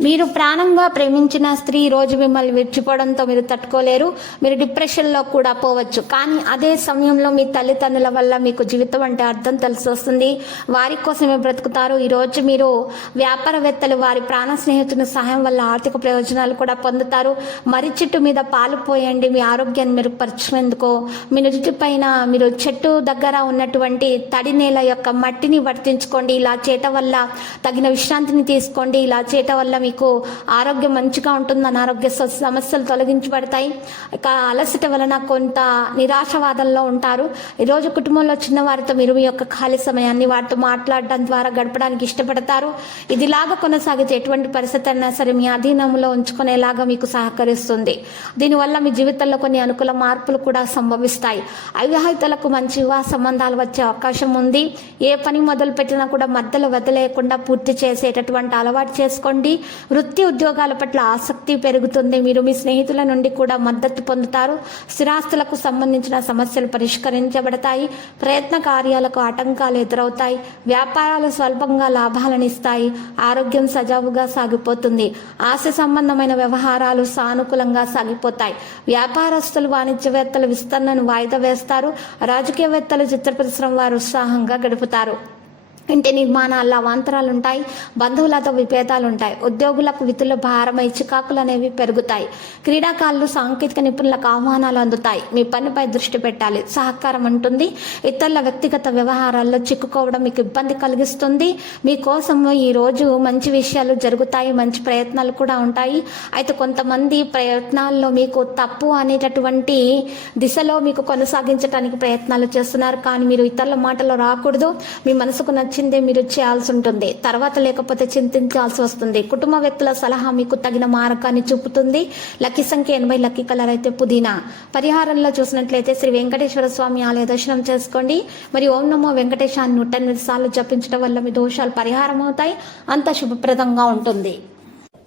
మీరు ప్రాణంగా ప్రేమించిన స్త్రీ రోజు మిమ్మల్ని విడిచిపోవడంతో మీరు తట్టుకోలేరు మీరు డిప్రెషన్లో కూడా పోవచ్చు. కానీ అదే సమయంలో మీ తల్లిదండ్రుల వల్ల మీకు జీవితం అంటే అర్థం తెలిసి వస్తుంది. వారి కోసమే బ్రతుకుతారు. ఈరోజు మీరు వ్యాపారవేత్తలు వారి ప్రాణ స్నేహితుని సహాయం వల్ల ఆర్థిక ప్రయోజనాలు కూడా పొందుతారు. మర్రి చెట్టు మీద పాలు పోయండి. మీ ఆరోగ్యాన్ని మెరుగుపరచుకునేందుకు మీ నుదుటి పైన మీరు చెట్టు దగ్గర ఉన్నటువంటి తడి నేల యొక్క మట్టిని వర్తించుకోండి. ఇలా చేయటం వల్ల తగిన విశ్రాంతిని తీసుకోండి. ఇలా చేయటం వల్ల మీకు ఆరోగ్యం మంచిగా ఉంటుంది అనారోగ్య స- సమస్యలు తొలగించబడతాయి. ఇక అలసట వలన కొంత నిరాశవాదంలో ఉంటారు. ఈరోజు కుటుంబంలో చిన్నవారితో మీరు మీ యొక్క ఖాళీ సమయాన్ని వారితో మాట్లాడడం ద్వారా గడపడానికి ఇష్టపడతారు. ఇదిలాగా కొనసాగితే ఎటువంటి పరిస్థితి అయినా సరే మీ అధీనంలో ఉంచుకునేలాగా మీకు సహకరిస్తుంది. దీనివల్ల మీ జీవితంలో కొన్ని అనుకూల మార్పులు కూడా సంభవిస్తాయి. అవివాహితులకు మంచి వివాహ సంబంధాలు వచ్చే అవకాశం ఉంది. ఏ పని మొదలు పెట్టినా కూడా మధ్యలో వదిలేయకుండా పూర్తి చేసేటటువంటి అలవాటు చేసుకోండి. వృత్తి ఉద్యోగాల పట్ల ఆసక్తి పెరుగుతుంది. మీరు మీ స్నేహితుల నుండి కూడా మద్దతు పొందుతారు. స్థిరాస్తులకు సంబంధించిన సమస్యలు పరిష్కరించబడతాయి. ప్రయత్న కార్యాలకు ఆటంకాలు ఎదురవుతాయి. వ్యాపారాలు స్వల్పంగా లాభాలను ఇస్తాయి. ఆరోగ్యం సజావుగా సాగిపోతుంది. ఆశ సంబంధమైన వ్యవహారాలు సానుకూలంగా సాగిపోతాయి. వ్యాపారస్తులు వాణిజ్యవేత్తలు విస్తరణను వాయిదా వేస్తారు. రాజకీయవేత్తలు చిత్ర పరిశ్రమ వారు ఉత్సాహంగా గడుపుతారు. ఇంటి నిర్మాణాల్లో అవాంతరాలు ఉంటాయి బంధువులతో విభేదాలు ఉంటాయి ఉద్యోగులకు విధుల భారమై చికాకులు అనేవి పెరుగుతాయి. క్రీడాకారులు సాంకేతిక నిపుణులకు ఆహ్వానాలు అందుతాయి. మీ పనిపై దృష్టి పెట్టాలి. సహకారం ఉంటుంది. ఇతరుల వ్యక్తిగత వ్యవహారాల్లో చిక్కుకోవడం మీకు ఇబ్బంది కలిగిస్తుంది. మీకోసం ఈ రోజు మంచి విషయాలు జరుగుతాయి. మంచి ప్రయత్నాలు కూడా ఉంటాయి. అయితే కొంతమంది ప్రయత్నాల్లో మీకు తప్పు అనేటటువంటి దిశలో మీకు కొనసాగించడానికి ప్రయత్నాలు చేస్తున్నారు. కానీ మీరు ఇతరుల మాటలు రాకూడదు. మీ మనసుకు నచ్చిందే మీరు చేయాల్సి ఉంటుంది. తర్వాత లేకపోతే చింతించాల్సి వస్తుంది. కుటుంబ వ్యక్తుల సలహా మీకు తగిన మార్గాన్ని చూపుతుంది. లక్కీ సంఖ్య ఎనభై లక్కీ కలర్ అయితే పుదీనా. పరిహారంలో చూసినట్లయితే శ్రీ వెంకటేశ్వర స్వామి ఆలయ దర్శనం చేసుకోండి. మరి ఓం నమో వెంకటేశాన్ని నూట ఎనిమిది సార్లు జపించడం వల్ల మీ దోషాలు పరిహారం అవుతాయి అంత శుభప్రదంగా ఉంటుంది.